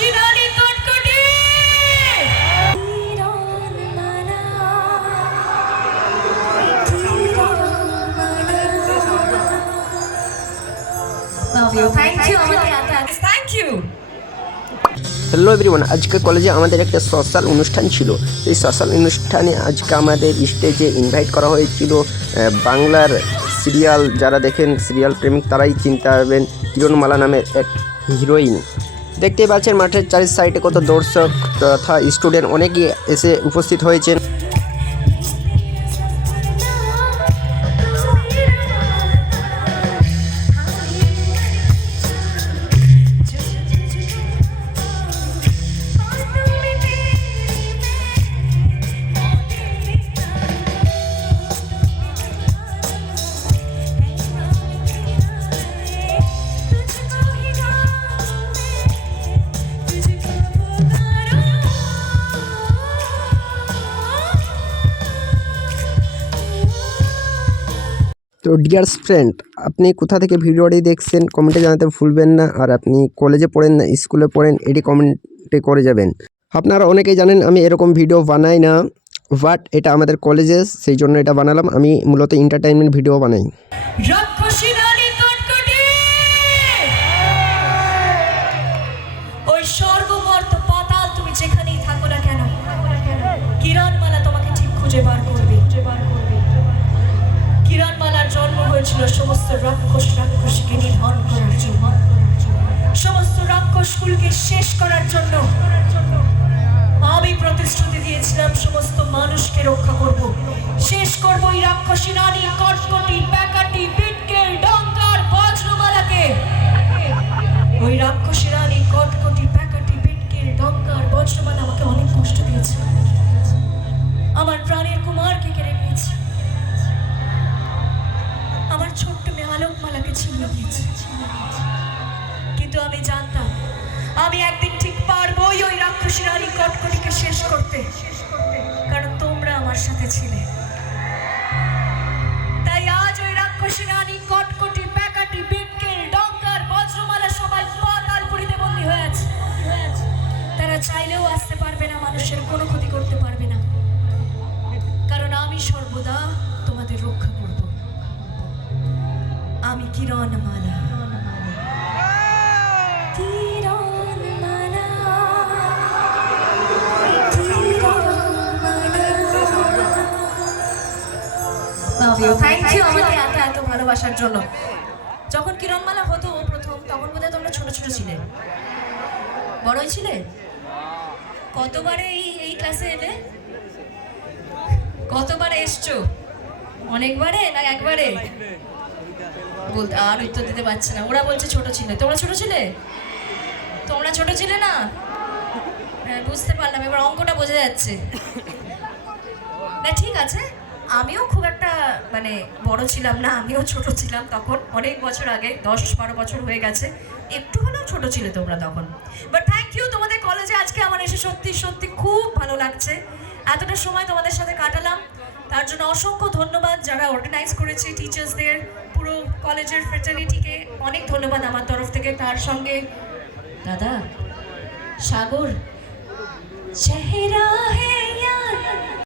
রাক্ষসী রানী কটকটি thank you. Hello everyone, আজকে কলেজে আমাদের একটা সোশ্যাল অনুষ্ঠান ছিল। এই সোশ্যাল অনুষ্ঠানে আজকে আমাদের স্টেজে ইনভাইট করা হয়েছিল বাংলার সিরিয়াল, যারা দেখেন সিরিয়াল প্রেমিক তারাই চিনতে পারবেন, কিরণমালা নামের এক হিরোইন। দেখতেই পাচ্ছেন মাঠের চারি সাইডে কত দর্শক তথা স্টুডেন্ট অনেকেই এসে উপস্থিত হয়েছেন। তো ডিয়ার্স ফ্রেন্ড, আপনি কোথা থেকে ভিডিওটি দেখছেন কমেন্টে জানাতে ভুলবেন না। আর আপনি কলেজে পড়েন না স্কুলে পড়েন, এটি কমেন্টে করে যাবেন। আপনারা অনেকেই জানেন আমি এরকম ভিডিও বানাই না, বাট এটা আমাদের কলেজে, সেই জন্য এটা বানালাম। আমি মূলত এন্টারটেইনমেন্ট ভিডিও বানাই। রাক্ষসী রানী কটকটি ওই স্বর্গমর্ত পাতাল, তুমি যেখানেই থাকো না কেন, কিরণমালা তোমাকে ঠিক খুঁজে বার করবে। কিরণমালার জন্ম হয়েছিল সমস্ত রাক্ষসীকে নিধন করার জন্য, সমস্ত রাক্ষসকুলকে শেষ করার জন্য। আমি প্রতিশ্রুতি দিয়েছিলাম সমস্ত মানুষকে রক্ষা করব, শেষ করব এই রাক্ষসী রানী কটকটি, প্যাকাটি, বিটকেল, ডঙ্কার, বজ্রমালাকে। ওই রাক্ষসী রানী কটকটি, প্যাকাটি, বিটকেল, ডঙ্কার, বজ্রমালা আমাকে অনেক কষ্ট দিয়েছে, আমার প্রাণের কুমারকে কেড়ে নিয়েছে, আমার ছোট্ট মেয়ে আলোকমালাকে ছিনিয়ে নিয়েছে। কিন্তু আমি জানতাম আমি একদিন ঠিক পারবোই ওই রাক্ষসী রানী কটকটিকে শেষ করতে, কারণ তোমরা আমার সাথে ছিলে। তাই আজ ওই রাক্ষসী রানী কটকটি, প্যাকাটি, বিটকেল, ডঙ্কার, বজ্রমালা সবাই পাতালপুরীতে বন্দী হয়ে আছে। তারা চাইলেও আসতে পারবে না, মানুষের কোনো ক্ষতি করতে পারবে না, কারণ আমি সর্বদা তোমাদের রক্ষা করব। আমি কিরণমালা। থ্যাংক ইউ আমাকে এত ভালোবাসার জন্য। যখন কিরণমালা হতো প্রথম, তখন বোধহয় তোমরা ছোট ছোট ছিলে, বড়ই ছিলে। কতবারে এই ক্লাসে এলে, কতবারে এসছো? অনেকবারে না একবারে? বলতে আর উত্তর দিতে পারছে না। ওরা বলছে ছোট ছিলে। তোমরা ছোট ছিলে? তোমরা ছোট ছিলে না? হ্যাঁ বুঝতে পারলাম, এবার অঙ্কটা বোঝা যাচ্ছে না। ঠিক আছে, আমিও খুব একটা মানে বড় ছিলাম না, আমিও ছোট ছিলাম তখন, অনেক বছর আগে, 10-12 বছর হয়ে গেছে। একটু হলেও ছোট ছিলে তোমরা তখন। বাট থ্যাংক ইউ, তোমাদের কলেজে আজকে আমার এসে সত্যি সত্যি খুব ভালো লাগছে। এতটা সময় তোমাদের সাথে কাটালাম, তার জন্য অসংখ্য ধন্যবাদ যারা অর্গানাইজ করেছে, টিচার্সদের, পুরো কলেজের ফ্রেটার্নিটিকে অনেক ধন্যবাদ আমার তরফ থেকে। তার সঙ্গে দাদা সাগর, চেহারা হে